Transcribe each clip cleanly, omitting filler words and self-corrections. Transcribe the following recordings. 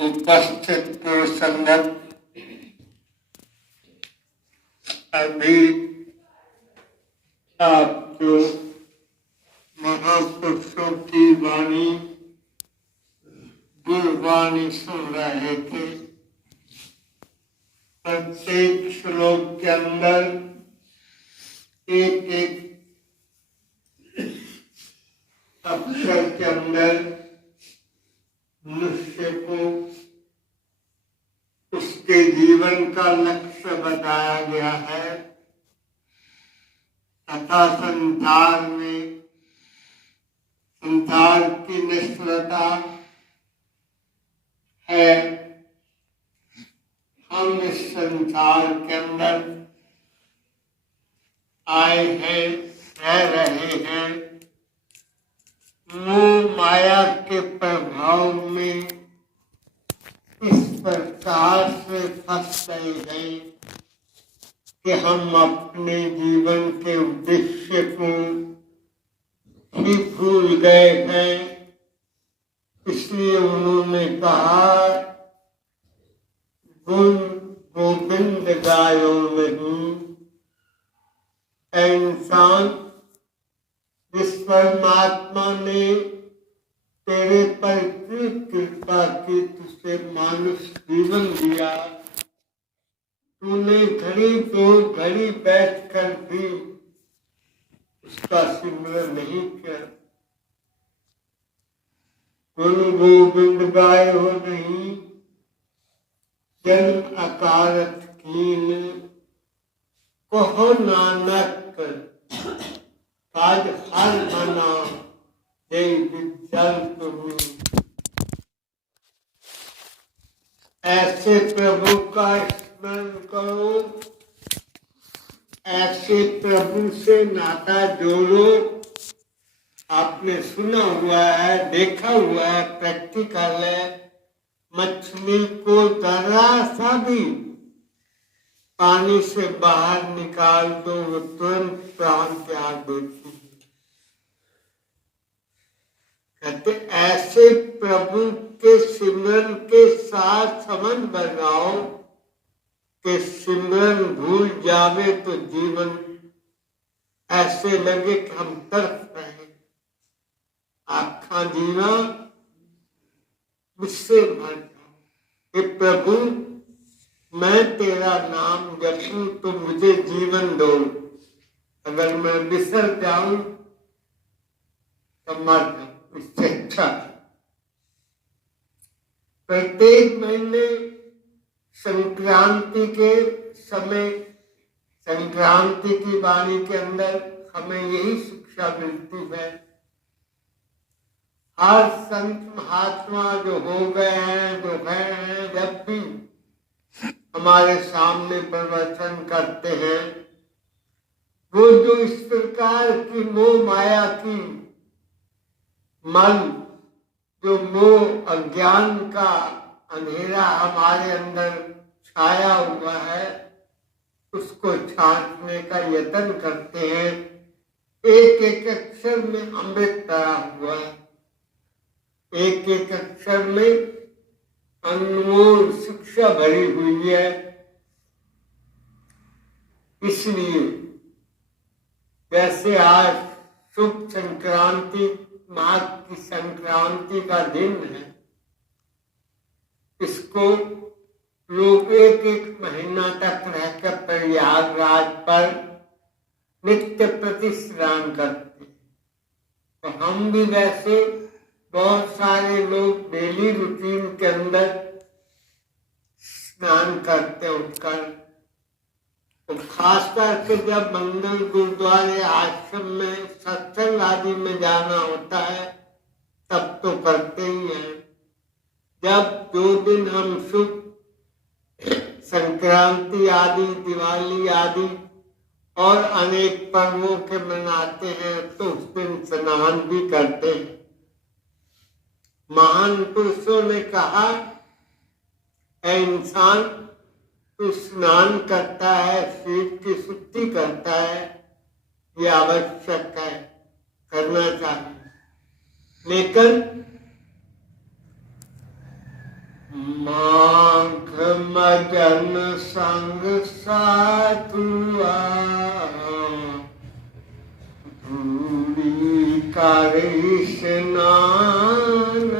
उपस्थित संगत, अभी आप जो महापुरुषों की वाणी गुरबाणी सुन रहे थे, प्रत्येक श्लोक के अंदर एक एक अक्षर के अंदर मनुष्य को उसके जीवन का लक्ष्य बताया गया है तथा संसार की निष्फलता है। हम इस संसार के अंदर आए हैं, रह रहे हैं, मोह माया के प्रभाव में इस प्रकार से फंस गए हैं कि हम अपने जीवन के उद्देश्य को ही भूल गए हैं। इसलिए उन्होंने कहा, गुण गोविंद गायो नहीं। इंसान, जिस परमात्मा ने तेरे पर इतनी कृपा की, तुझे मानुष जीवन दिया, तूने घड़ी दो घड़ी बैठ कर भी उसका सिमरन नहीं किया। गुरु गोविंद गाय हो नहीं, जन्म अकारत कीन, कहो नानक आज हर मना हे विद्याल तुम्हें। ऐसे प्रभु का स्मरण करो, ऐसे प्रभु से नाता जोड़ो। आपने सुना हुआ है, देखा हुआ है, प्रैक्टिकल है। मछली को जरा सा भी पानी से बाहर निकाल दो, वो तुरंत प्राण त्याग देती है। कहते ऐसे प्रभु के सिमरन के साथ संबंध बनाओ कि सिमरन भूल जावे तो जीवन ऐसे लगे कि हम तड़प रहे, आखा जीवा मुझसे मर जाओ। हे प्रभु, मैं तेरा नाम जपूं तो मुझे जीवन दो, अगर मैं बिसर जाऊं तो मर जाऊं, इससे अच्छा। प्रत्येक महीने संक्रांति के समय, संक्रांति की वाणी के अंदर हमें यही शिक्षा मिलती है। हर संत महात्मा जो हो गए हैं, जो हैं, जब भी हमारे सामने प्रवचन करते हैं, वो जो इस प्रकार की मोह माया की मन, जो मोह अज्ञान का अंधेरा हमारे अंदर छाया हुआ है, उसको छांटने का यत्न करते हैं। एक एक अक्षर में अमृत भरा हुआ है, एक एक अक्षर में अनमोल शिक्षा भरी हुई है। इसलिए जैसे आज शुभ संक्रांति, माघ की संक्रांति का दिन है, इसको लोग एक एक महीना तक रहकर प्रयागराज पर नित्य प्रति स्नान करते हैं। तो हम भी वैसे बहुत सारे लोग डेली रूटीन के अंदर स्नान करते उठकर। तो खास करके जब मंदिर, गुरुद्वारे, आश्रम में, सत्संग आदि में जाना होता है, तब तो करते ही हैं। जब जो दिन हम शुभ संक्रांति आदि, दिवाली आदि और अनेक पर्वों के मनाते हैं, तो उस दिन स्नान भी करते हैं। महान पुरुषों ने कहा, ऐ इंसान, तू स्नान करता है, शरीर की शुद्धि करता है, ये आवश्यक है, करना चाहिए। लेकिन माघ मजन संग साधुआ धूली करे स्नान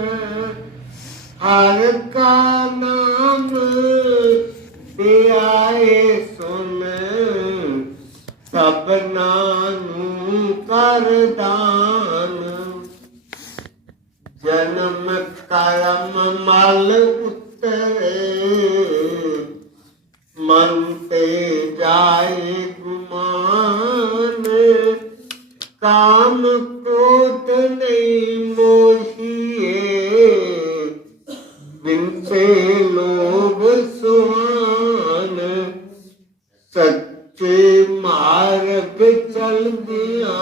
हर का नाम दे आए सुन सब नानू कर दान जन्म कर्म मल उतरे मन ते जाए गुमान काम क्रोध नहीं मोहिए बिनते लोभ सुहान सच्चे मार्ग चल दिया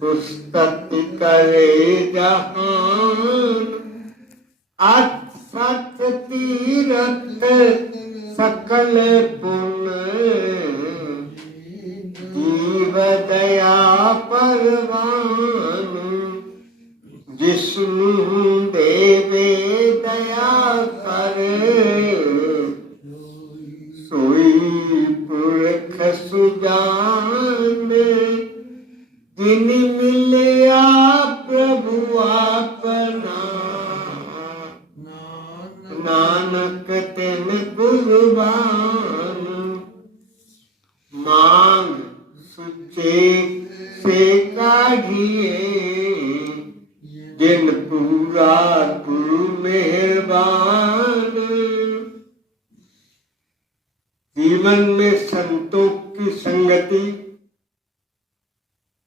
पुस्तक करे जहान सत तीरथ सकल पुन जीव दया परवान जिष्णु देवे दया करे सोई पुरख सुजान जिन मिलया प्रभु अपना नानक तिन कुर्बान मांग सुचे से काढ़िए जिन पूरा गुरु मेहरबान जीवन में संतों की संगति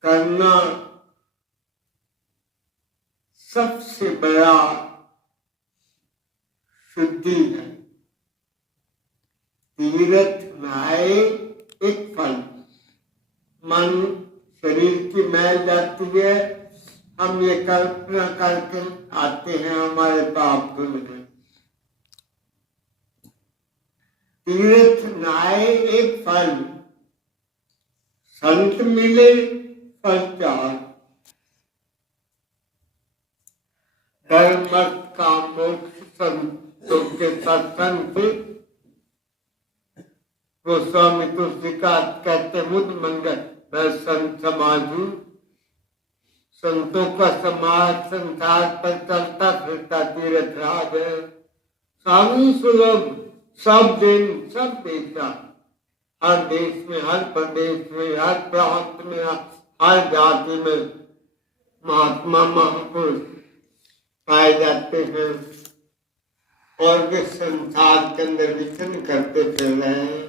करना सबसे बड़ा शुद्धि है। तीर्थ नहाए एक फल मन शरीर की मैल जाती है हम ये कल्पना करके आते हैं हमारे पाप धुल गए। तीर्थ नहाए एक फल संत मिले फल चार धर्म का मोक्ष संतों के सत्संग से गोस्वामी तुलसीदास कहते मुद मंगल मैं संत समाज हूँ। संतों का समाज संसार पर चलता फिरता तीर्थ राज है। स्वामी सुलभ सब दिन सब देशा हर देश में हर प्रदेश में हर प्रांत में हर जाति में महात्मा महापुरुष पाए जाते हैं और वे संसार के अंदर विचरण करते फिर रहे हैं।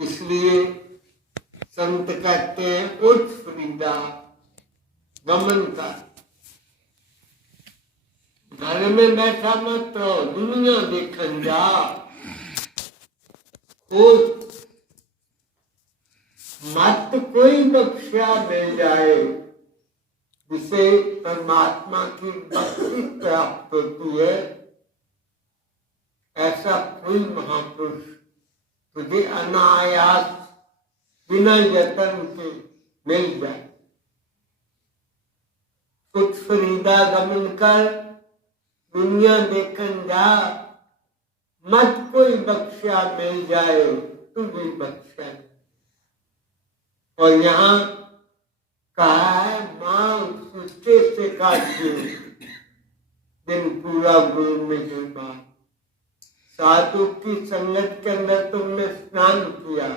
इसलिए संत कहते हैं उठ फरीदा गमन कर घर में बैठा मत रहो दुनिया देखन जा मत कोई बख्शा मिल जाए जिसे परमात्मा की भक्ति प्राप्त होती है ऐसा कोई महापुरुष तुझे अनायास बिना यत्न के मिल जाए। कुछ फरीदा गमन कर दुनिया देखन जा मत कोई बख्शा मिल जाए तू भी बख्शा। और यहाँ कहा है मां सुचे से काटिए दिन पूरा गुरु में जुड़वा। साधु की संगत के अंदर तुमने स्नान किया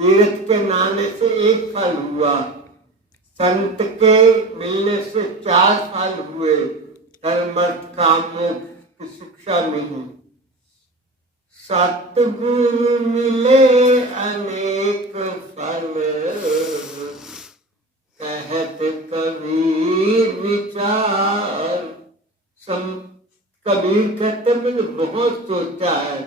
तीर्थ के नहाने से एक फल हुआ संत के मिलने से 4 फल हुए धर्म अर्थ काम मोक्ष की शिक्षा मिली। सतगुरु मिले अनेक फल कहत कबीर विचार। कबीर कहते मैंने बहुत सोचा है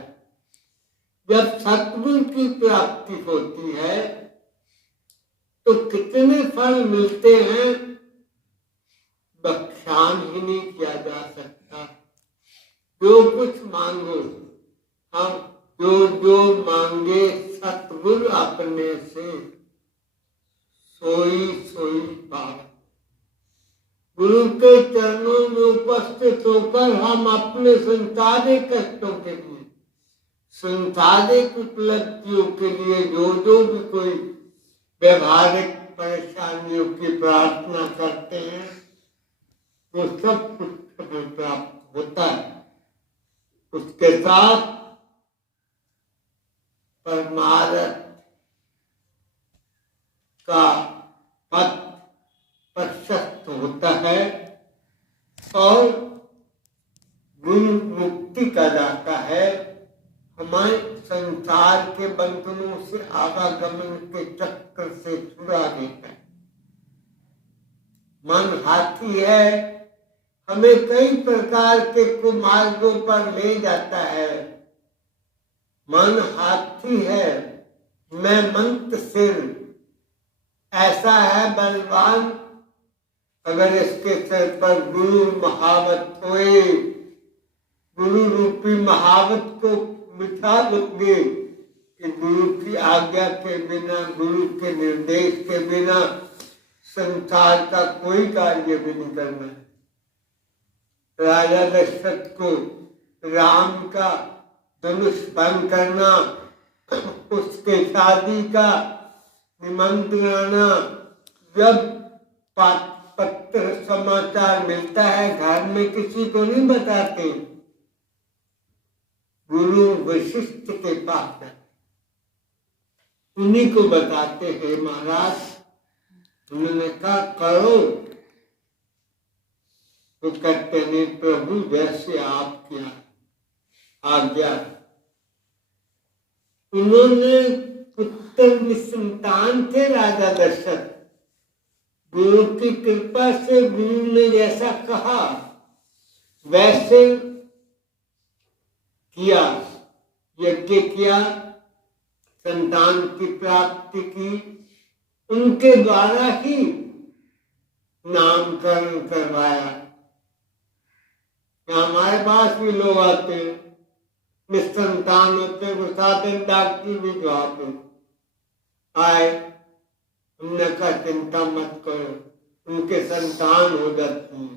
जब सतगुरु की प्राप्ति होती है तो कितने फल मिलते हैं बख्शान ही नहीं किया जा सकता। जो कुछ मांगो हम जो मांगे सतगुरु अपने से सोई सोई पावे। गुरु के चरणों में उपस्थित होकर हम अपने संसारिक कष्टों के लिए, संसारिक उपलब्धियों के लिए जो भी कोई व्यवहारिक परेशानियों की प्रार्थना करते हैं वो सब कुछ हमें प्राप्त होता है। उसके साथ परमार्थ का पथ प्रशस्त होता है और गुरु मुक्ति का दाता है, हमारे संसार के बंधनों से आवागमन के चक्र से छुड़ा देता है। मन हाथी है, हमें कई प्रकार के कुमार्गों पर ले जाता है। मन हाथी है, मैं मंत्र सिर, ऐसा है बलवान, अगर इसके सिर पर गुरु महावत होए, गुरु रूपी महावत को बिठा दोगे कि गुरु की आज्ञा के बिना, गुरु के निर्देश के बिना संसार का कोई कार्य भी नहीं करना है। राजा दशरथ को राम का धनुष भंग करना, उसके शादी का निमंत्रण आना, जब पत्र समाचार मिलता है घर में किसी को नहीं बताते, गुरु वशिष्ठ के पास है, उन्हीं को बताते हैं। महाराज उन्होंने कहा करो, तो कहते नहीं प्रभु जैसे आपकी आज्ञा। उन्होंने पुत्र निसंतान थे राजा दशरथ, गुरु की कृपा से गुरु ने जैसा कहा वैसे किया, यज्ञ किया, संतान की प्राप्ति की, उनके द्वारा ही नामकरण करवाया। हमारे पास भी लोग आते हैं, निसंतान होते, वो साधन डॉक्टर भी जो आते आए, हमने कहा चिंता मत करो, उनके संतान हो जाती है।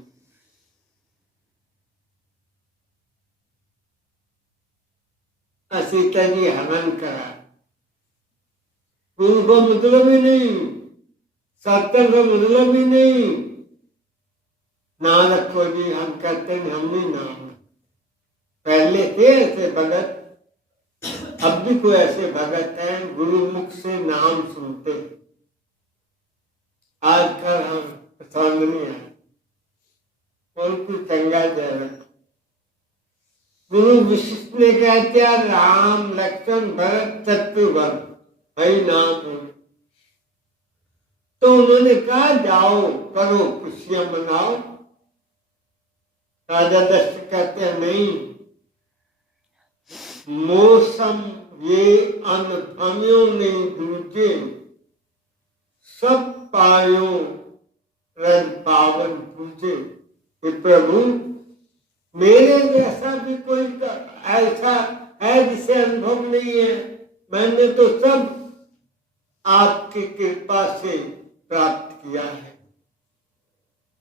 असी तरी हवन करा, गुरु को मतलब ही नहीं, सत्तर का मतलब ही नहीं। ना रखो जी, हम कहते हैं हम नहीं नाम, पहले थे ऐसे भगत, अब भी कोई ऐसे भगत हैं गुरु मुख से नाम सुनते। आजकल हम पसंद नहीं आए, और कुछ चंगा जाए। गुरु वशिष्ठ ने कहा क्या राम लक्ष्मण भरत शत्रुघ्न भाई नाम हो, तो उन्होंने कहा जाओ करो खुशियां मनाओ। राजा दशरथ कहते हैं नहीं, मौसम ये अनफमियों नहीं दूजे, सब पायो रज पावन पूजे। प्रभु मेरे जैसा भी कोई ऐसा है जिसे अनुभव नहीं है, मैंने तो सब आपकी कृपा से प्राप्त किया है।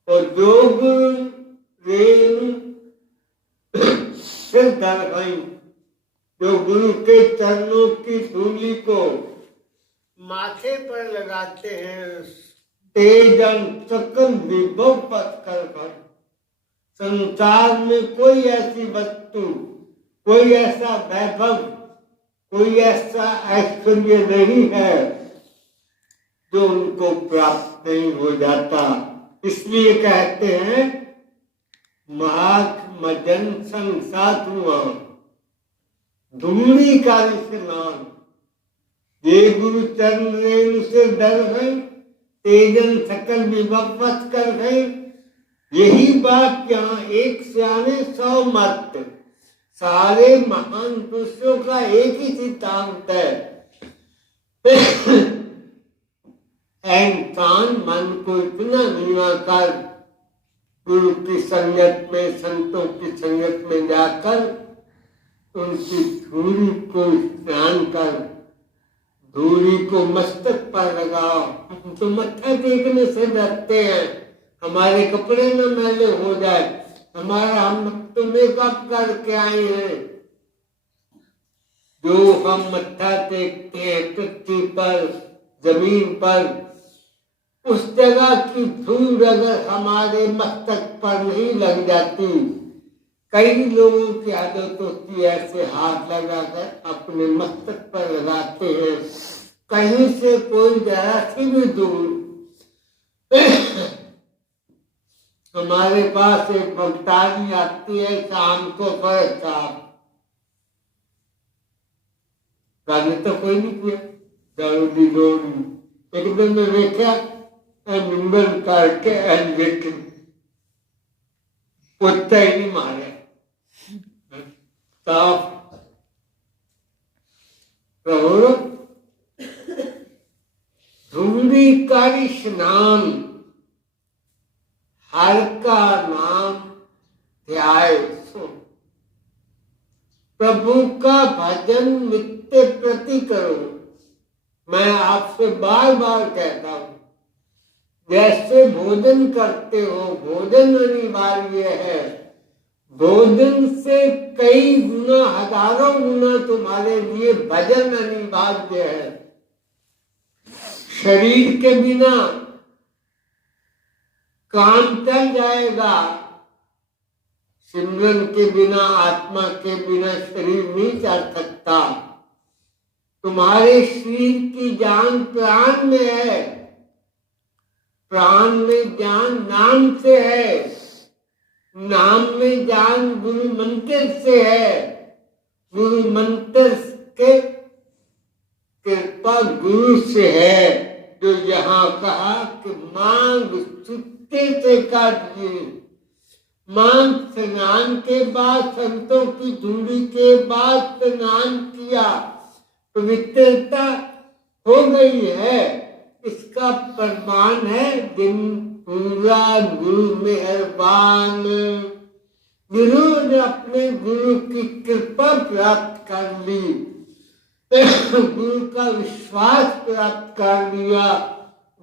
और जो गुरु रेणु सिर धरवाई, जो गुरु के चरणों की धूलि को माथे पर लगाते हैं, तेजन सकल विभव पथ कर, संसार में कोई ऐसी वस्तु, कोई ऐसा वैभव, कोई ऐसा ऐश्वर्य नहीं है जो उनको प्राप्त नहीं हो जाता। इसलिए कहते हैं माख मजन संग साधुआ धूली काली स्नान, ये गुरु चरण रेणु से डर गए, तेजन सकल विभवत कर गए। यही बात यहाँ एक सियाने 100 मत, सारे महान पुरुषों का एक ही सिद्धांत है, इंसान मन को इतना नीवा कर गुरु की संगत में, संतों की संगत में जाकर उनकी धूली को स्नान कर, धूली को मस्तक पर लगाओ। हम तो मत्था टेकने से डरते हैं, हमारे कपड़े न मैले हो जाए, हमारा हम तो मेकअप करके आए हैं। जो हम मत्था टेकते हैं पृथ्वी पर, जमीन पर, उस जगह की धूल अगर हमारे मस्तक पर नहीं लग जाती, कई लोगों की आदत होती है ऐसे हाथ लगाकर अपने मस्तक पर लगाते हैं, कहीं से कोई जरा सी भी धूल हमारे पास एक भक्तानी आती है शाम को साहब, गाने तो कोई नहीं किया, दौड़ी दौड़ी एक दिन में देखा निम्बल करके उतना ही नहीं मारे साफ प्रभु धूलिकारी स्नान, हर का नाम ध्याय सुन, प्रभु का भजन नित्य प्रति करो। मैं आपसे बार बार कहता हूं, जैसे भोजन करते हो, भोजन अनिवार्य है, भोजन से कई गुना, हजारों गुना तुम्हारे लिए भजन अनिवार्य है। शरीर के बिना काम चल जाएगा, सिमरन के बिना, आत्मा के बिना शरीर नहीं चल सकता। तुम्हारे शरीर की जान प्राण में है, प्राण में जान नाम से है, नाम में जान गुरु मंत्र से है, गुरु मंत्र के कृपा गुरु से है, जो यहाँ कहा कि मांग सुत्ते से काटिए। मांग स्नान के बाद, संतों की धूली के बाद स्नान किया, पवित्रता हो गई है, इसका प्रमाण है दिन पूरा गुरु मेहरबान। गुरु ने अपने गुरु की कृपा प्राप्त कर ली, गुरु का विश्वास प्राप्त कर लिया,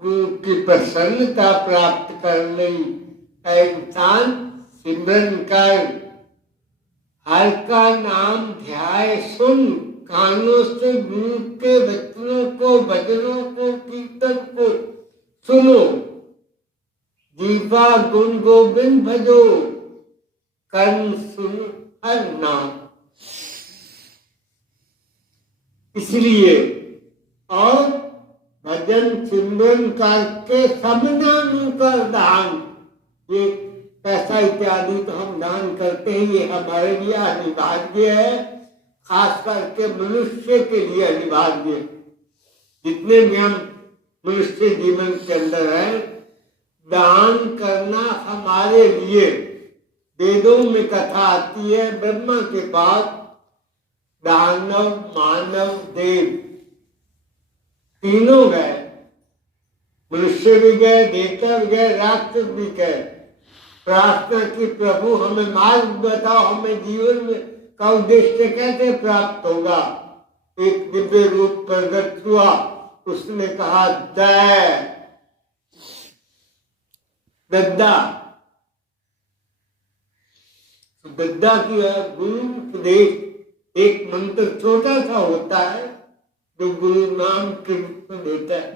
गुरु की प्रसन्नता प्राप्त कर ली। इंसान सिमरन कर, हर का नाम ध्याय सुन, कानों से गुरु के वचनों को, भजनों को, कीर्तन को सुनो, जीवा गुण गोविंद भजो, कर्म सुन हर नाम। इसलिए और भजन सिमरन करके सब नामों का दान, ये पैसा इत्यादि तो हम दान करते हैं, ये हमारे लिए अनिवार्य है, खास करके मनुष्य के लिए अनिवार्य है। जितने भी हम मनुष्य जीवन के अंदर है, दान करना हमारे लिए, वेदों में कथा आती है, ब्रह्मा के बाद दानव, मानव, देव तीनों गए, मनुष्य भी गए, देवता भी गए, राक्षस भी गए। प्रार्थना की प्रभु हमें मार्ग बताओ, हमें जीवन में का उद्देश्य कैसे प्राप्त होगा। एक दिव्य रूप प्रकट हुआ, उसने कहा दद्दा की गुरु उपदेश, एक मंत्र छोटा सा होता है जो गुरु नाम के रूप में देता है।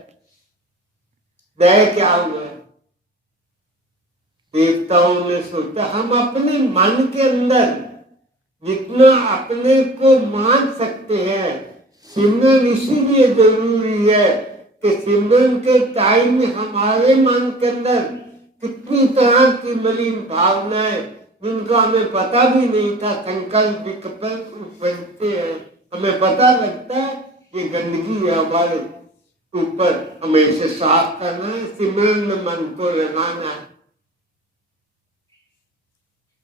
दया क्या हुआ, देवताओं ने सोचा हम अपने मन के अंदर जितना अपने को मान सकते हैं, सिमरन इसीलिए जरूरी है कि सिमरन के टाइम में हमारे मन के अंदर कितनी तरह की मलिन भावनाएं, जिनका हमें पता भी नहीं था, संकल्प विकल्प बनते हैं, हमें पता लगता है ये गंदगी है हमारे ऊपर, हमें इसे साफ करना है, सिमरन में मन को लगाना है।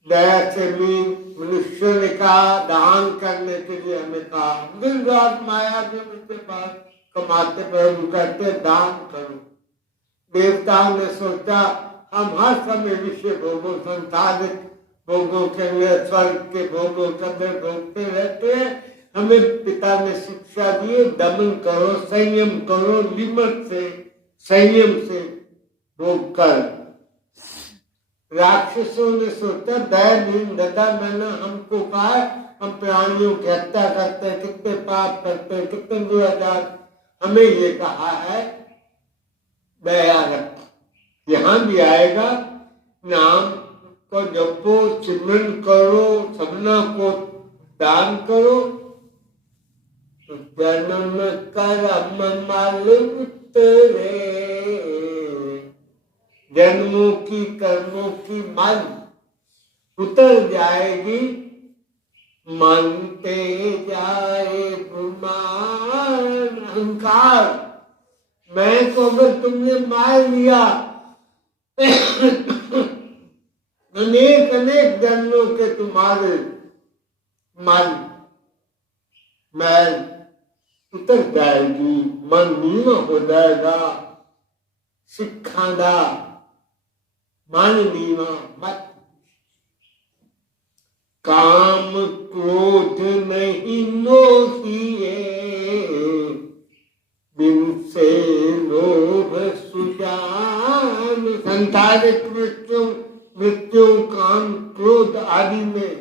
दया से भी मनुष्य ने कहा, दान करने के लिए हमें कहा, दिन रात माया के मुझसे पास कमाते पर हम कहते दान करो। देवताओं ने सोचा हम हर समय विषय भोगों, संसारिक भोगों के अंदर, स्वर्ग के भोगों के अंदर भोगते रहते हैं, हमें पिता ने शिक्षा दी, दमन करो, संयम करो, लिमिट से, संयम से भोग कर राक्षसों ने सोचा दयाहीन दादा मैंने हमको कहा हम प्राणियों की हत्या करते हैं, कितने पाप करते हैं, कितने दुराचार, हमें ये कहा है दया रख। यहाँ भी आएगा नाम को जपो, सिमरन करो, सबना को दान करो, तो जन्म कर्म मल उतरे, जन्मों की कर्मों की मल उतर जाएगी, मानते जाए गुमान अहंकार। मैं को अगर तुमने मार लिया अनेक अनेक जन्मों के तुम्हारे मन मैल उतर जाएगी, मन नीमा हो जाएगा, सिखादा मन नीमा मत। काम क्रोध नहीं मोहिए, बिन से लोभ सुजान। संसारिक मृत्यु काम क्रोध आदि में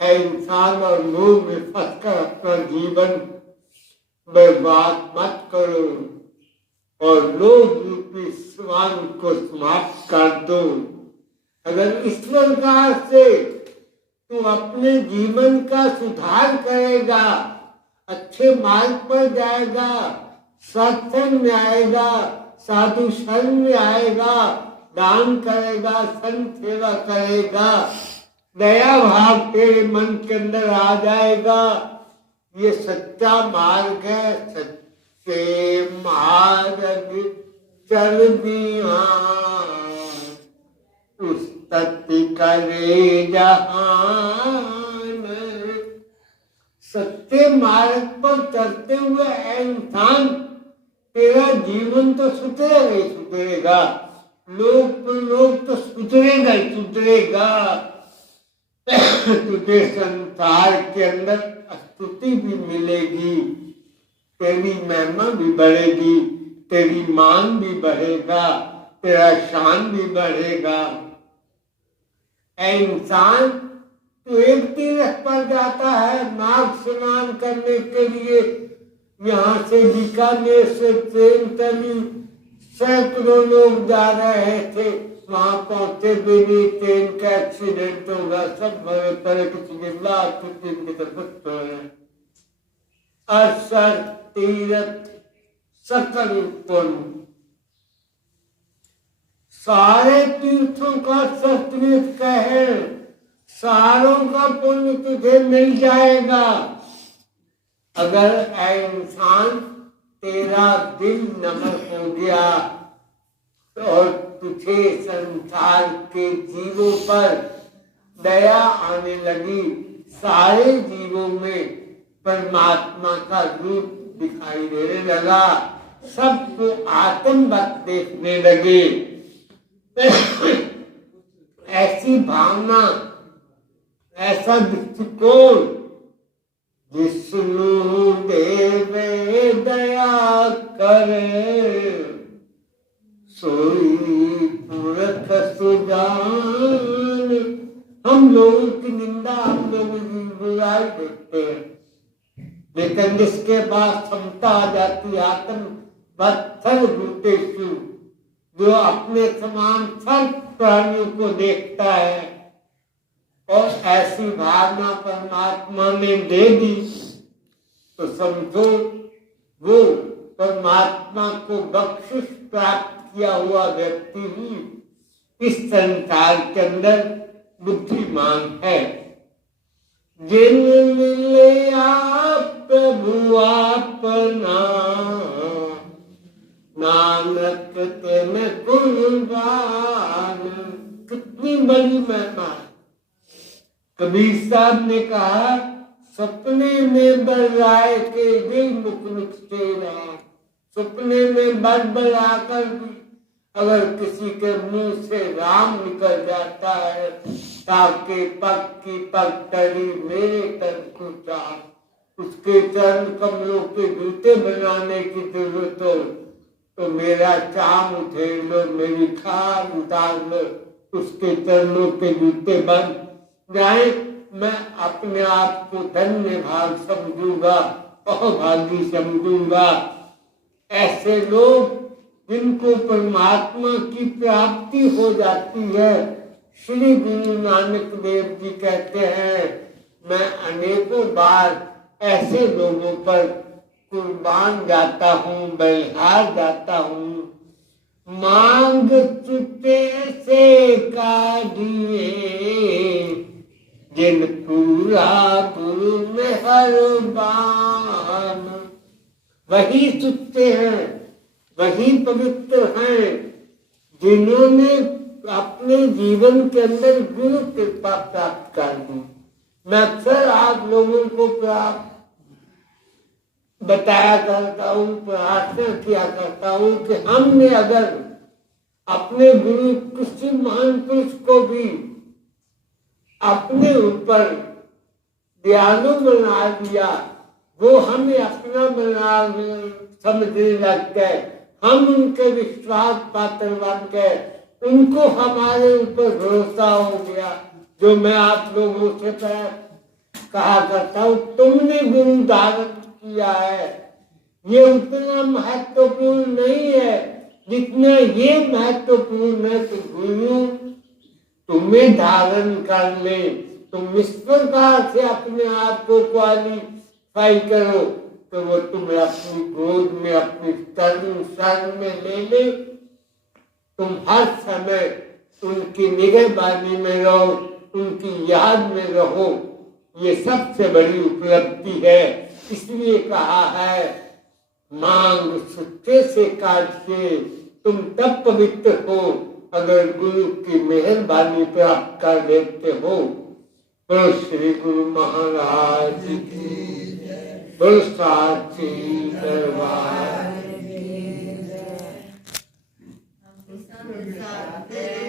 इंसान और लोभ में फंसकर अपना जीवन बर्बाद मत करो और लोभ रूपी स्वान को समाप्त कर दो। अगर इस प्रकार से तू अपने जीवन का सुधार करेगा, अच्छे मार्ग पर जाएगा, सत्संग में आएगा, साधु शरण में आएगा, दान करेगा, संत सेवा करेगा, दया भाव तेरे मन के अंदर आ जाएगा। ये सच्चा मार्ग है। सच्चे मार्ग चल दिया उस तत्व करे जहान। सत्य मार्ग पर चलते हुए इंसान तेरा जीवन तो सुधरेगा ही सुधरेगा, लोग तो सुधरेगा ही सुधरेगा। तुझे संसार के अंदर स्तुति भी मिलेगी, तेरी महिमा भी बढ़ेगी, तेरी मान भी बढ़ेगा, तेरा शान भी बढ़ेगा। इंसान तो एक तीर्थ पर जाता है नाग स्नान करने के लिए, यहाँ से बीकानेर से ट्रेन चली, सैकड़ों लोग जा रहे थे, वहां पहुंचे भी नहीं, ट्रेन का एक्सीडेंट होगा, सब बड़े तरह किसी लाख की तरफ अरसर तीर्थ सकल पुण्य। सारे तीर्थों का सत्कृत कहे, सारों का पुण्य तुझे मिल जाएगा अगर इंसान तेरा दिल नम्र हो गया और तुझे संसार के जीवों पर दया आने लगी, सारे जीवों में परमात्मा का रूप दिखाई देने लगा, सबको आत्मवत देखने लगे। ऐसी भावना, ऐसा दृष्टिकोण, जिष्णु देवे दया करे, सोई पुरख सुजान। हम लोगों की निंदा, हम लोगों की बुराई देखते हैं, लेकिन जिसके पास क्षमता आ जाती आत्म वत्सल भूतेषु, जो अपने समान सब प्राणियों को देखता है और ऐसी भावना परमात्मा ने दे दी, तो समझो वो परमात्मा को बख्शिश प्राप्त किया हुआ व्यक्ति ही इस संसार के अंदर बुद्धिमान है। जिन मिले आप प्रभु अपना, नानक तेन कुर्बान। कितनी बड़ी महिमा। कबीर साहब ने कहा, सपने में बरराए के दिल मुख तेरा। सपने में बर आकर भी अगर किसी के मुंह से राम निकल जाता है, ताके पग की पग तरी मेरे तन को चाह। उसके चरण कमलों के जूते बनाने की जरूरत हो तो मेरा चाम उठेर लो, मेरी खाल उतार लो, उसके चरणों के जूते बन जाए, मैं अपने आप को धन्य भाग समझूंगा, अभागी समझूंगा। ऐसे लोग जिनको परमात्मा की प्राप्ति हो जाती है, श्री गुरु नानक देव जी कहते हैं, मैं अनेकों बार ऐसे लोगों पर कुर्बान जाता हूँ, बलिहार जाता हूँ। मांग चुटे से काढ़िए, जिन पूरा गुरु में हर बान। वही चुटते हैं, वही पवित्र हैं जिन्होंने अपने जीवन के अंदर गुरु कृपा प्राप्त कर दी। मैं अक्सर आप लोगों को बताया करता हूँ, प्रार्थना किया करता हूँ कि हमने अगर अपने गुरु किसी महान पुरुष को भी अपने ऊपर दयालु बना दिया, वो हमें अपना बना समझने लग गए, हम उनके विश्वास पात्र बन गए, उनको हमारे ऊपर भरोसा हो गया। जो मैं आप लोगों से कहा करता हूँ, तुमने गुरु धारण किया है, ये उतना महत्वपूर्ण नहीं है जितना ये महत्वपूर्ण है कि गुरु तुम्हें धारण कर ले। तुम इस प्रकार से अपने आप को क्वालिफाई करो तो वो तुम्हें अपनी गोद में, अपनी शरण में ले ले। तुम हर समय उनकी निगहबानी में रहो, उनकी याद में रहो, ये सबसे बड़ी उपलब्धि है। इसलिए कहा है, मांग सुच्चे से काढ़िए, तुम तब पवित्र हो अगर गुरु की मेहरबानी प्राप्त कर लेते हो। बोलो श्री गुरु महाराज की, बोलो साची दरबार की।